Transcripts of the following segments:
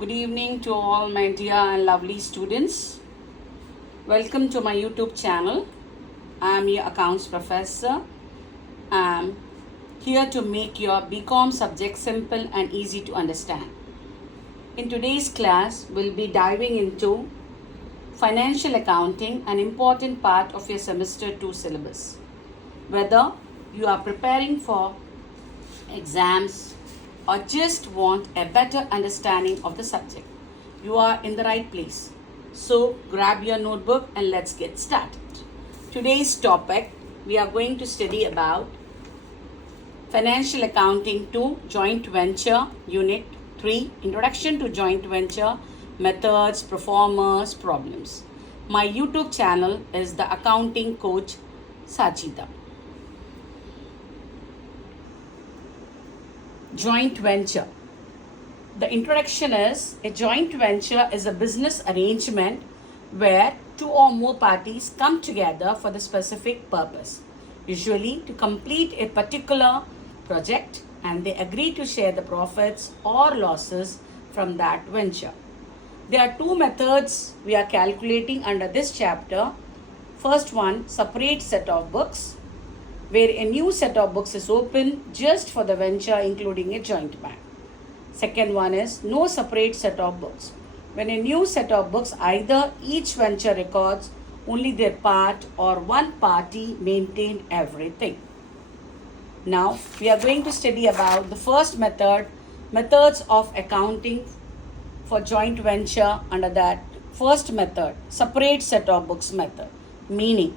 Good evening to all my dear and lovely students. Welcome to my YouTube channel. I am your accounts professor. I am here to make your BCom subject simple and easy to understand. In today's class, we'll be diving into financial accounting, an important part of your semester 2 syllabus. Whether you are preparing for exams or just want a better understanding of the subject, you are in the right place. So grab your notebook and let's get started. Today's topic, we are going to study about Financial Accounting 2 Joint Venture Unit 3, Introduction to Joint Venture, Methods, Performers, Problems. My YouTube channel is the Accounting Coach Sachita. Joint venture. The introduction is a joint venture is a business arrangement where two or more parties come together for the specific purpose, usually to complete a particular project, and they agree to share the profits or losses from that venture. There are two methods we are calculating under this chapter. First one, separate set of books, where a new set of books is opened just for the venture including a joint bank. Second one is no separate set of books. When a new set of books, either each venture records only their part or one party maintain everything. Now we are going to study about the first method, methods of accounting for joint venture under that first method, separate set of books method. Meaning,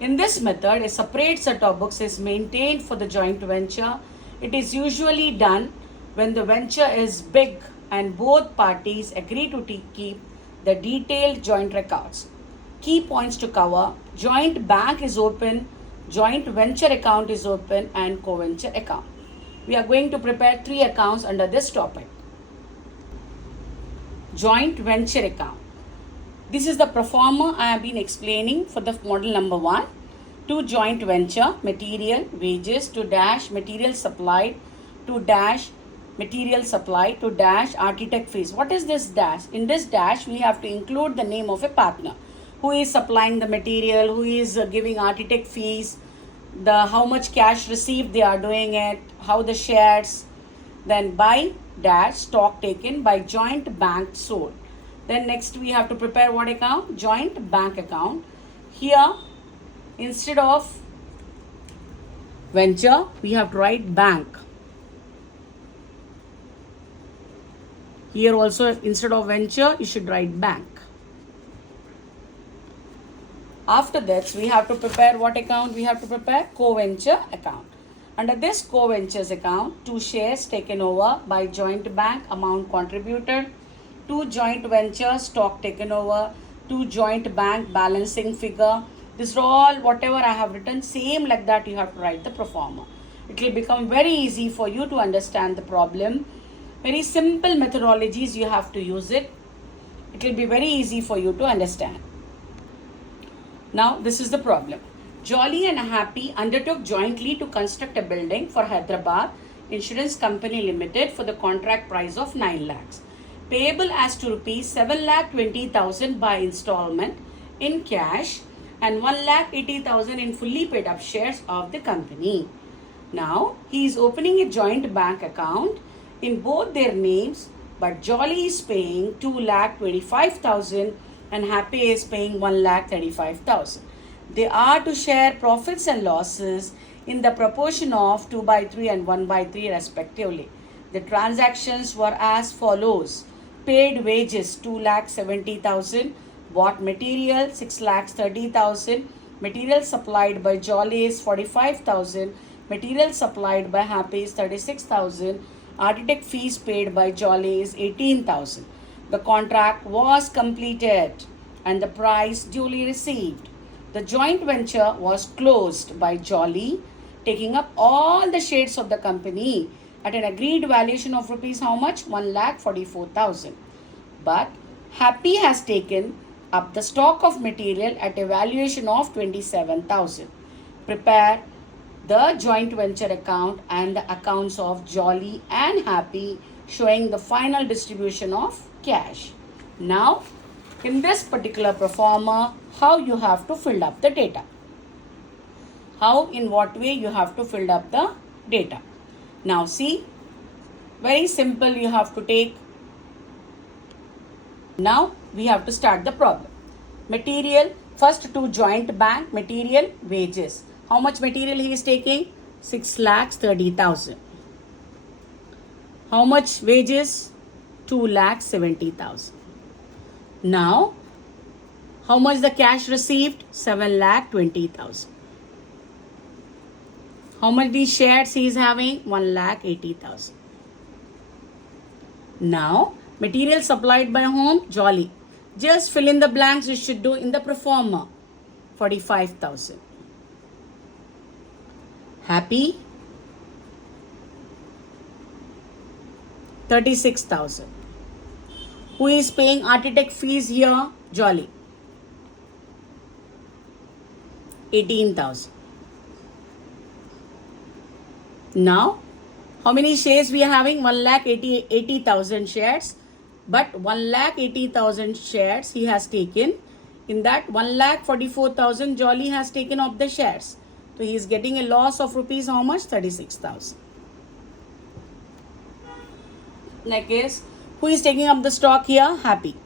in this method, a separate set of books is maintained for the joint venture. It is usually done when the venture is big and both parties agree to keep the detailed joint records. Key points to cover: joint bank is open, joint venture account is open, and co-venture account. We are going to prepare 3 accounts under this topic. Joint venture account. This is the pro forma I have been explaining for the model number 1. To joint venture, material, wages, to dash material supplied, to dash material supply, to dash architect fees. What is this dash? In this dash, we have to include the name of a partner who is supplying the material, who is giving architect fees, the how much cash received they are doing it, how the shares, then by dash stock taken, by joint bank sold. Then next we have to prepare what account? Joint bank account. Here, instead of venture, we have to write bank. Here also, instead of venture, you should write bank. After that, we have to prepare what account? We have to prepare co-venture account. Under this co-ventures account, 2 shares taken over by joint bank, amount contributed, 2 joint venture, stock taken over, 2 joint bank, balancing figure. This is all whatever I have written, same like that you have to write the pro forma. It will become very easy for you to understand the problem. Very simple methodologies you have to use it. It will be very easy for you to understand. Now this is the problem. Jolly and Happy undertook jointly to construct a building for Hyderabad Insurance Company Limited for the contract price of 9 lakhs. Payable as to rupees 7,20,000 by installment in cash and 1,80,000 in fully paid up shares of the company. Now he is opening a joint bank account in both their names, but Jolly is paying 2,25,000 and Happy is paying 1,35,000. They are to share profits and losses in the proportion of 2/3 and 1/3 respectively. The transactions were as follows: paid wages 2,70,000, bought material 6,30,000, material supplied by Jolly is 45,000, material supplied by Happy is 36,000, architect fees paid by Jolly is 18,000. The contract was completed and the price duly received. The joint venture was closed by Jolly, taking up all the shares of the company at an agreed valuation of rupees how much? 1,44,000. But Happy has taken up the stock of material at a valuation of 27,000. Prepare the joint venture account and the accounts of Jolly and Happy showing the final distribution of cash. Now, in this particular performer, how you have to fill up the data. How, in what way you have to fill up the data. Now see, very simple, you have to take. Now we have to start the problem. Material, first to joint bank, material, wages. How much material he is taking? 6,30,000. How much wages? 2,70,000. Now, how much the cash received? 7,20,000. How much these shares he is having? 1,80,000. Now, material supplied by whom? Jolly. Just fill in the blanks you should do in the proforma. 45,000. Happy? 36,000. Who is paying architect fees here? Jolly. 18,000. Now, how many shares we are having? 1,80,000 shares. But 1,80,000 shares he has taken. In that 1,44,000 Jolly has taken of the shares. So he is getting a loss of rupees how much? 36,000. Next is, who is taking up the stock here? Happy.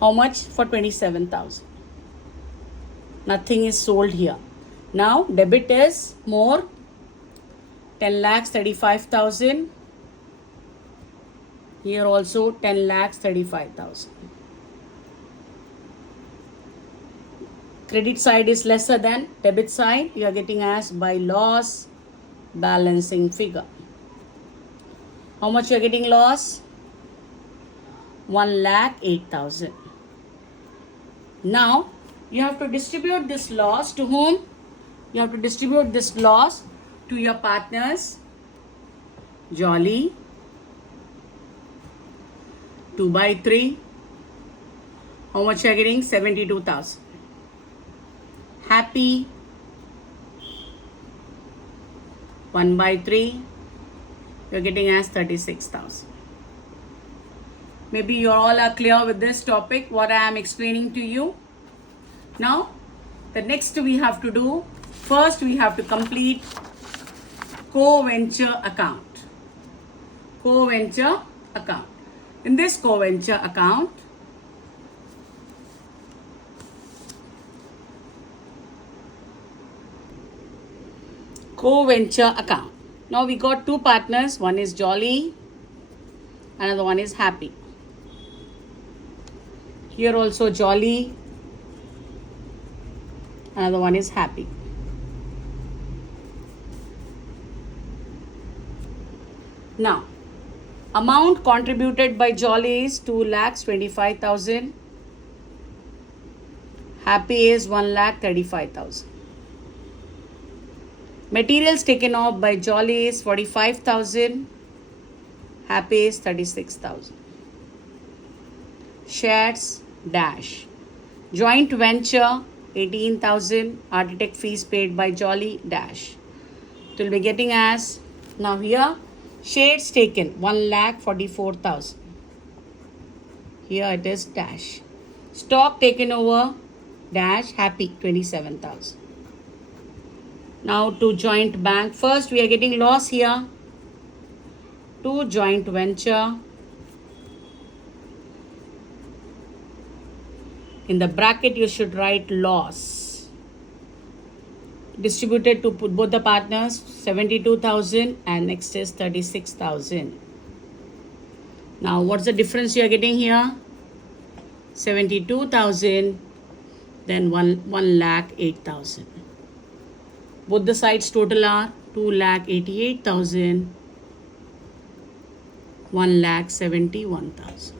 How much? For 27,000. Nothing is sold here. Now debit is more, 10,35,000. Here also 10,35,000. Credit side is lesser than debit side. You are getting as by loss balancing figure. How much you are getting loss? 1,08,000. Now you have to distribute this loss to whom? You have to distribute this loss to your partners. Jolly, 2/3. How much you are getting? 72,000. Happy, 1/3. You are getting as 36,000. Maybe you all are clear with this topic, what I am explaining to you. Now, the next we have to do, first we have to complete co-venture account. Co-venture account. In this co-venture account, co-venture account. Now we got two partners, one is Jolly, another one is Happy. Here also Jolly, another one is Happy. Now, amount contributed by Jolly is 2,25,000. Happy is 1,35,000. Materials taken off by Jolly is 45,000. Happy is 36,000. Shares dash. Joint venture 18,000. Architect fees paid by Jolly dash. It will be getting as, now here shares taken 1,44,000. Here it is dash. Stock taken over dash Happy 27,000. Now to joint bank. First we are getting loss here. To joint venture. In the bracket you should write loss. Distributed to both the partners 72,000 and next is 36,000. Now what's the difference you are getting here? 72,000 then 1,08,000. Both the sides total are 2,88,000, 1,71,000.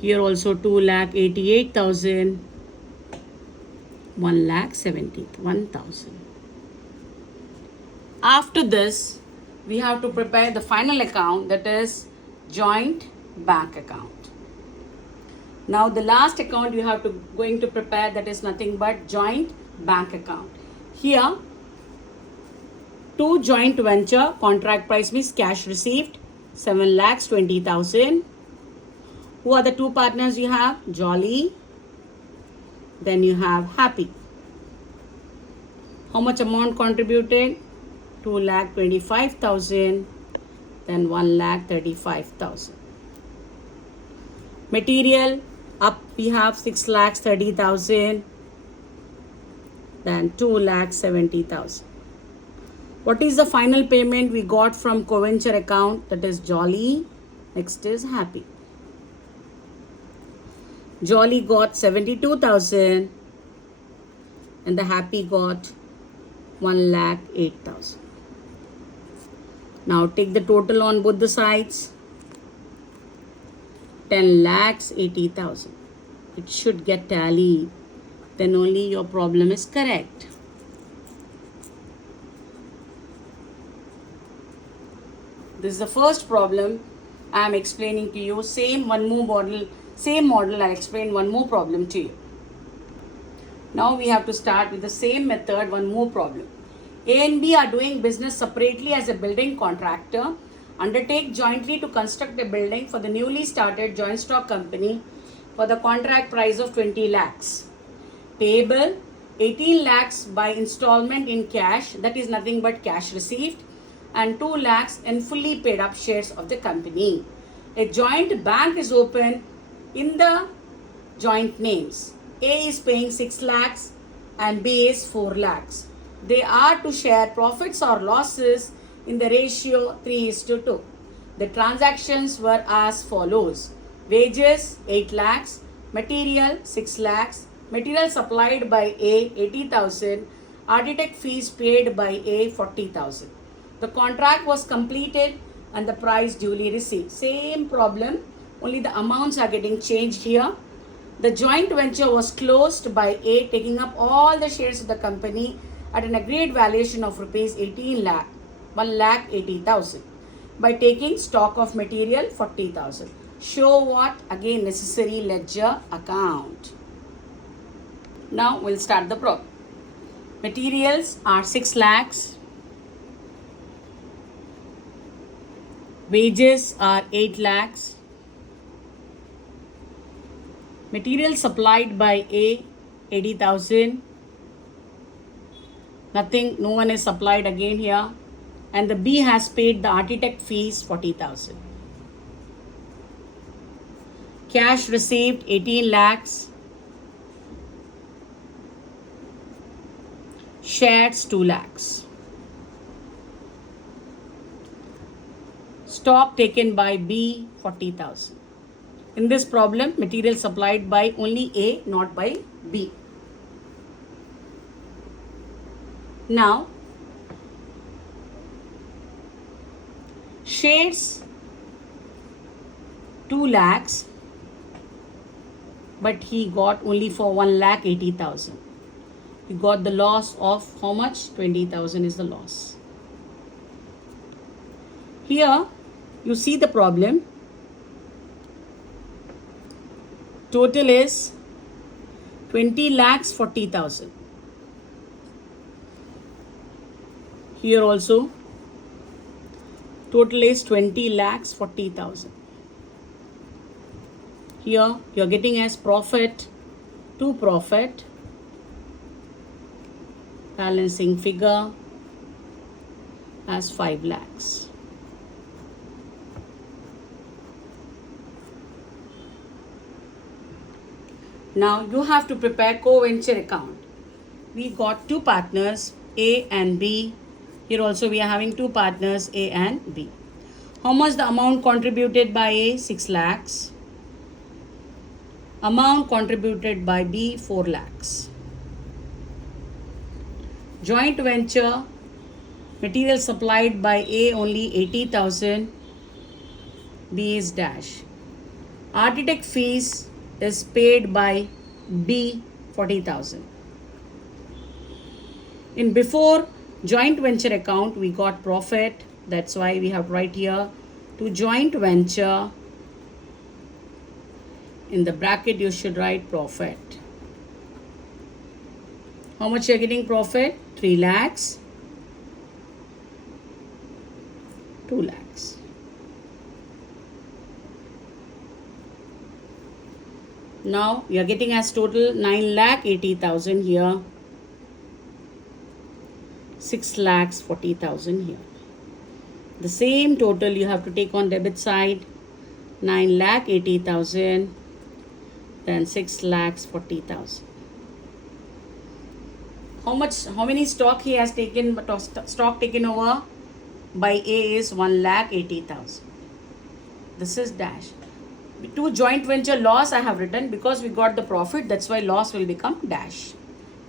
Here also 2,88,000, 1,71,000. After this, we have to prepare the final account, that is joint bank account. Now the last account you have to going to prepare, that is nothing but joint bank account. Here To joint venture, contract price means cash received, 7,20,000. Who are the two partners you have? Jolly. Then you have Happy. How much amount contributed? 2,25,000. Then 1,35,000. Material, up we have 6,30,000. Then 2,70,000. What is the final payment we got from co-venture account? That is Jolly. Next is Happy. Jolly got 72,000 and the Happy got 1,08,000. Now take the total on both the sides. 10,80,000. It should get tallied. Then only your problem is correct. This is the first problem I am explaining to you. Same model, I'll explain one more problem to you. Now we have to start with the same method, one more problem. A and B are doing business separately as a building contractor, undertake jointly to construct a building for the newly started joint stock company for the contract price of 20 lakhs. Payable 18 lakhs by installment in cash, that is nothing but cash received, and 2 lakhs in fully paid up shares of the company. A joint bank is open in the joint names. A is paying 6 lakhs and B is 4 lakhs. They are to share profits or losses in the ratio 3:2. The transactions were as follows. Wages 8 lakhs, material 6 lakhs, material supplied by A 80,000, architect fees paid by A 40,000. The contract was completed and the price duly received. Same problem, only the amounts are getting changed here. The joint venture was closed by A taking up all the shares of the company at an agreed valuation of rupees 18 lakh, 1,80,000 by taking stock of material 40,000. Show what? Again, necessary ledger account. Now we'll start the problem. Materials are 6 lakhs. Wages are 8 lakhs. Material supplied by A 80,000. Nothing, no one is supplied again here. And the B has paid the architect fees 40,000. Cash received 18 lakhs. Shares 2 lakhs. Stock taken by B 40,000. In this problem, material supplied by only A, not by B. Now, shares 2 lakhs, but he got only for 1,80,000. He got the loss of how much? 20,000 is the loss. Here, you see the problem. Total is 20 lakhs 40,000. Here also, total is 20 lakhs 40,000. Here, you are getting as profit to profit. Balancing figure as 5 lakhs. Now you have to prepare co-venture account. We got two partners, A and B. Here also we are having two partners, A and B. How much the amount contributed by A? 6 lakhs. Amount contributed by B, 4 lakhs. Joint venture, material supplied by A only 80,000. B is dash. Architect fees is paid by B 40,000. In before joint venture account we got profit, that's why we have right here to joint venture. In the bracket you should write profit. How much you are getting profit? 3 lakhs. lakhs. Now you are getting as total 9,80,000 here, 6,40,000 here. The same total you have to take on debit side, 9,80,000, then 6,40,000. How many stock he has taken? Stock taken over by A is 1,80,000. This is dash. To joint venture loss I have written because we got the profit, that's why loss will become dash.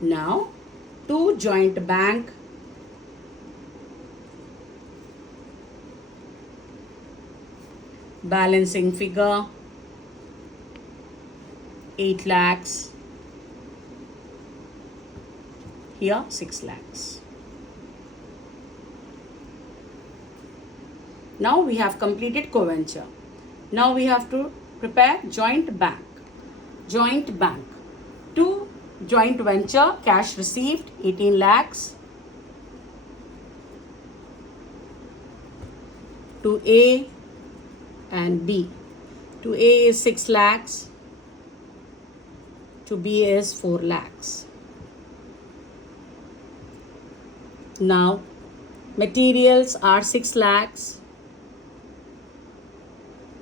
Now to joint bank, balancing figure 8 lakhs, here 6 lakhs. Now we have completed co-venture. Now we have to prepare joint bank. Joint bank. To joint venture, cash received 18 lakhs. To A and B. To A is 6 lakhs. To B is 4 lakhs. Now materials are 6 lakhs.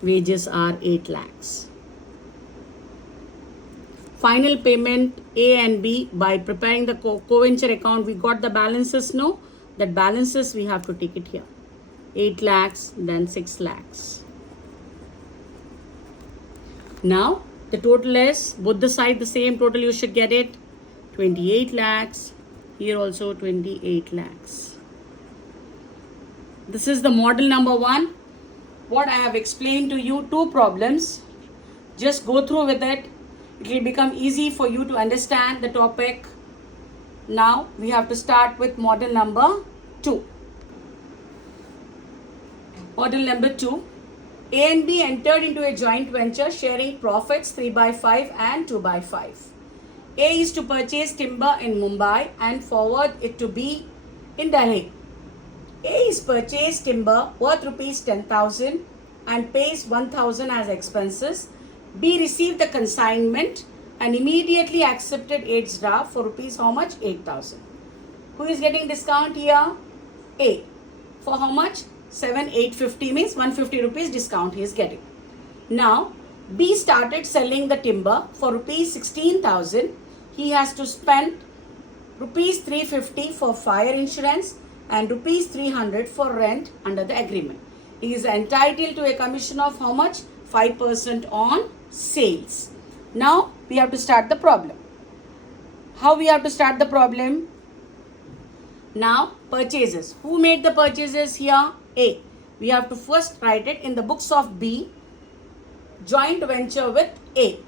Wages are 8 lakhs. Final payment A and B. By preparing the co-venture account, we got the balances. No, that balances we have to take it here. 8 lakhs, then 6 lakhs. Now the total is, both the side the same total, you should get it, 28 lakhs. Here also 28 lakhs. This is the model number 1. What I have explained to you, 2 problems. Just go through with it. It will become easy for you to understand the topic. Now we have to start with model number 2. Model number 2. A and B entered into a joint venture sharing profits 3/5 and 2/5. A is to purchase timber in Mumbai and forward it to B in Delhi. A is purchased timber worth rupees 10,000 and pays 1,000 as expenses. B received the consignment and immediately accepted its draft for rupees how much? 8,000. Who is getting discount here? A. For how much? 7,850 means 150 rupees discount he is getting. Now B started selling the timber for rupees 16,000. He has to spend rupees 350 for fire insurance and rupees 300 for rent under the agreement. He is entitled to a commission of how much? 5% on sales. Now we have to start the problem. How we have to start the problem? Now purchases. Who made the purchases here? A. We have to first write it in the books of B. Joint venture with A.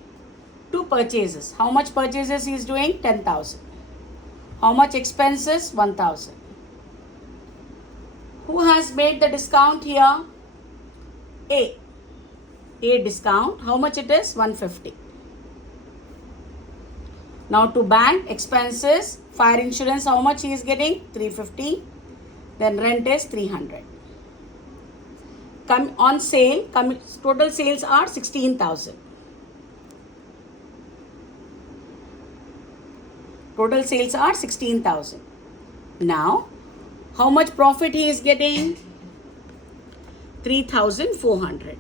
2 purchases. How much purchases he is doing? 10,000. How much expenses? 1,000. Who has made the discount here? A. A discount. How much it is? 150. Now to bank expenses, fire insurance, how much he is getting? 350. Then rent is 300. On sale, total sales are 16,000. Total sales are 16,000. Now, how much profit he is getting? 3,400.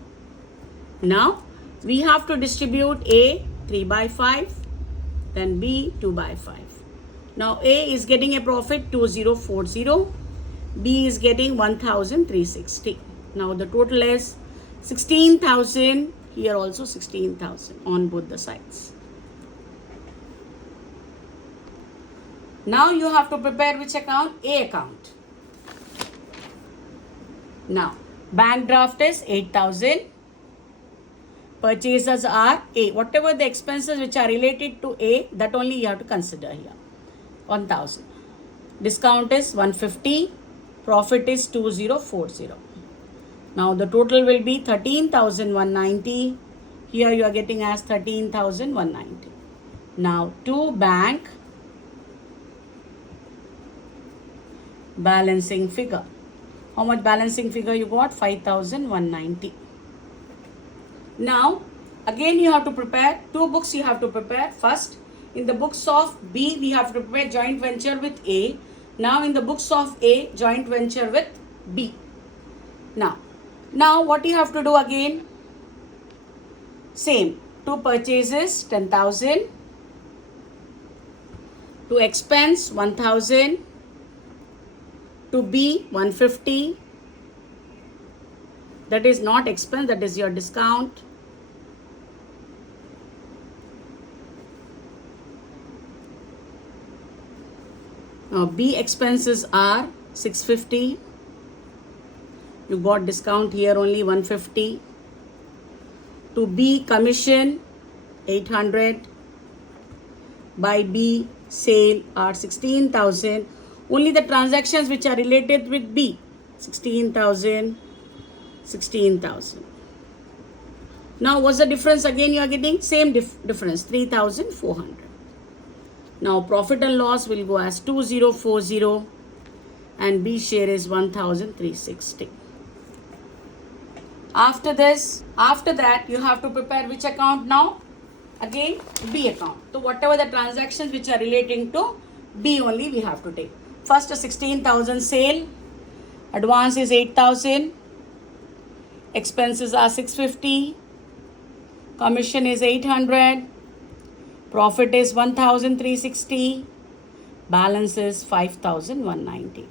Now, we have to distribute A 3/5, then B 2/5. Now, A is getting a profit 2,040. B is getting 1,360. Now, the total is 16,000. Here also 16,000 on both the sides. Now, you have to prepare which account? A account. Now, bank draft is 8,000. Purchases are A. Whatever the expenses which are related to A, that only you have to consider here. 1,000. Discount is 150. Profit is 2,040. Now the total will be 13,190. Here you are getting as 13,190. Now to bank, balancing figure. How much balancing figure you got? 5,190. Now, again you have to prepare two books. You have to prepare first. In the books of B, we have to prepare joint venture with A. Now, in the books of A, joint venture with B. Now what you have to do again? Same. To purchases 10,000. To expense 1,000. To B 150. That is not expense, that is your discount. Now B expenses are 650. You got discount here only 150. To B commission 800. By B sale are 16,000. Only the transactions which are related with B 16,000. Now what's the difference again you are getting? Same difference 3,400. Now profit and loss will go as 2,040 and B share is 1,360. After that you have to prepare which account now? Again B account. So whatever the transactions which are relating to B only we have to take. First a 16,000 sale, advance is 8,000, expenses are 650, commission is 800, profit is 1,360, balance is 5,190.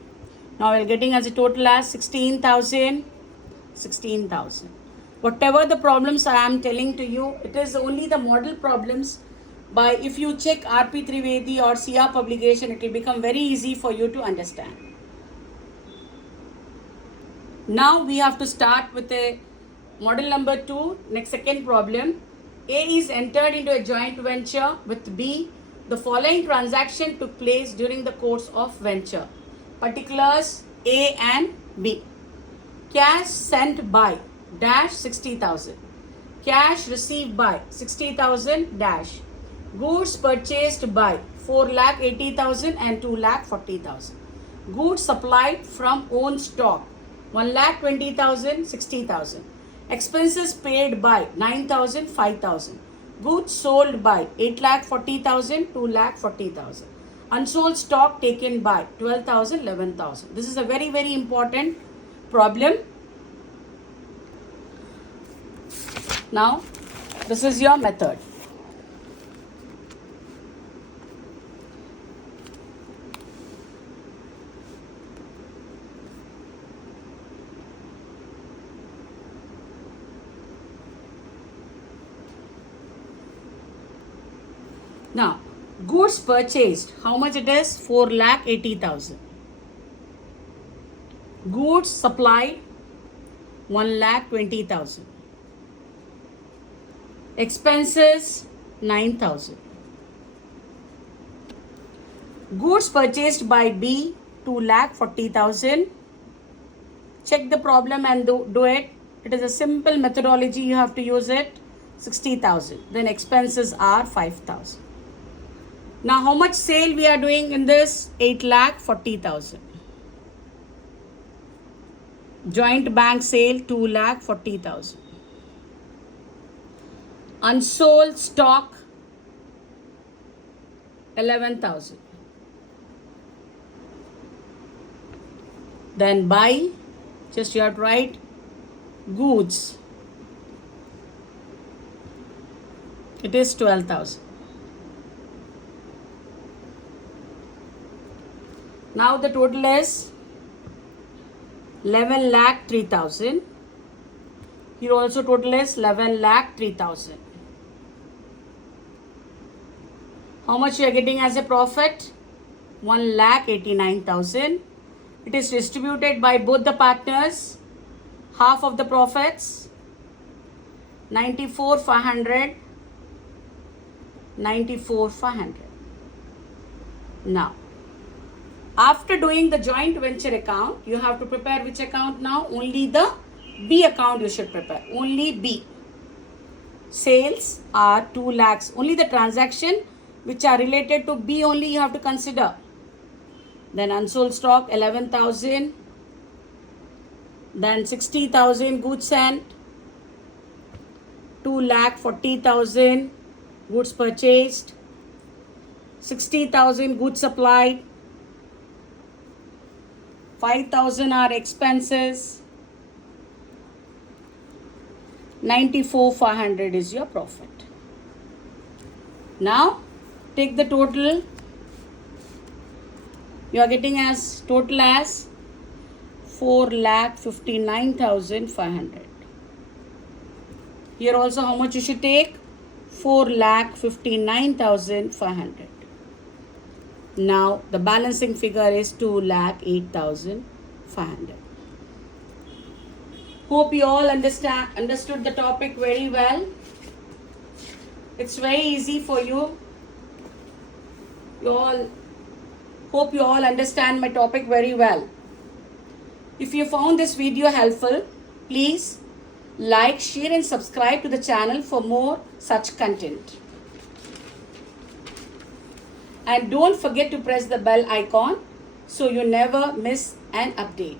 Now we are getting as a total as 16,000. Whatever the problems I am telling to you, it is only the model problems. By if you check RP Trivedi or CR publication, it will become very easy for you to understand. Now we have to start with a model number 2. Next second problem. A is entered into a joint venture with B. The following transaction took place during the course of venture. Particulars A and B. Cash sent by dash 60,000. Cash received by 60,000 dash. Goods purchased by 4,80,000 and 2,40,000. Goods supplied from own stock 1,20,000, 60,000. Expenses paid by 9,000, 5,000. Goods sold by 8,40,000, 2,40,000. Unsold stock taken by 12,000, 11,000. This is a very, very important problem. Now, this is your method. Now, goods purchased, how much it is? 4,80,000. Goods supplied, 1,20,000. Expenses, 9,000. Goods purchased by B, 2,40,000. Check the problem and do it. It is a simple methodology, you have to use it. 60,000. Then expenses are 5,000. Now how much sale we are doing in this? 8,40,000. Joint bank sale 2,40,000. Unsold stock 11,000. Then buy, just you have to write goods. It is 12,000. Now the total is 11,03,000. Here also total is 11,03,000. How much you are getting as a profit? 1,89,000. It is distributed by both the partners. Half of the profits, 94,500. 94,500. Now, after doing the joint venture account, you have to prepare which account now? Only the B account you should prepare. Only B. Sales are 2 lakhs. Only the transaction which are related to B only you have to consider. Then unsold stock 11,000. Then 60,000 goods sent. 2,40,000 goods purchased. 60,000 goods supplied. 5,000 are expenses. 94,500 is your profit. Now take the total. You are getting as total as 4,59,500. Here also how much you should take? 4,59,500. Now the balancing figure is 2,08,500. Hope you all understood the topic very well. It's very easy for you. Hope you all understand my topic very well. If you found this video helpful, please like, share and subscribe to the channel for more such content. And don't forget to press the bell icon so you never miss an update.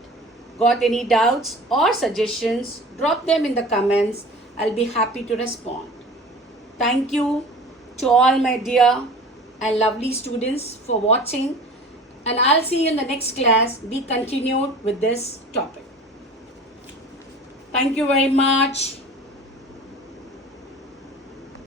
Got any doubts or suggestions? Drop them in the comments. I'll be happy to respond. Thank you to all my dear and lovely students for watching, and I'll see you in the next class. We continue with this topic. Thank you very much.